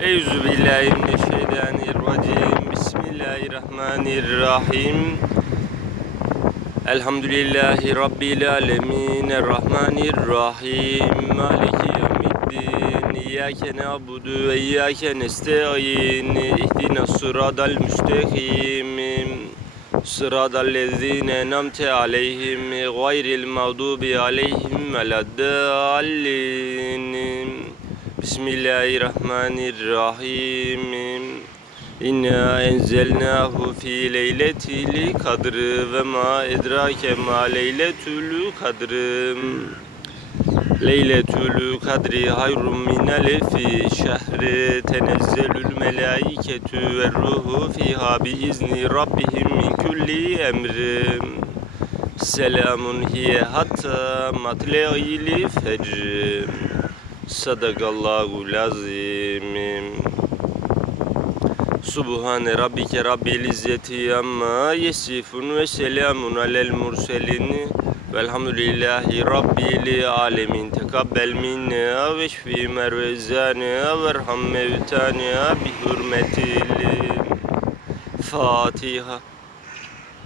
Euzu billahi mineşşeytanirracim. Bismillahirrahmanirrahim. Elhamdülillahi rabbil alamin. Errahmanirrahim. Maliki yevmiddin. İyyake na'budu ve iyyake nestaîn. İhdinas sıratal müstakim. Sıratal lezîne en'amte aleyhim gayril mağdubi aleyhim veleddallin. Bismillahirrahmanirrahim. İnna enzelnahu fi leyletil kadr ve ma edrake ma leyletül kadr. Leyletül kadri hayrun min elfi şehri tenezzelül melaiketü ve ruhu fiha bi izni rabbihim min kulli emrim. Selamun hiye hatta matle'il fecr. Sadakallahu lazim. Subhane rabbike rabbil izzeti amma yesifun ve selamun alel murselin. Velhamdülillahi rabbil alemin. Tekabbel minna ve şfi mervezana ve erham mevtana bi hürmetil Fatiha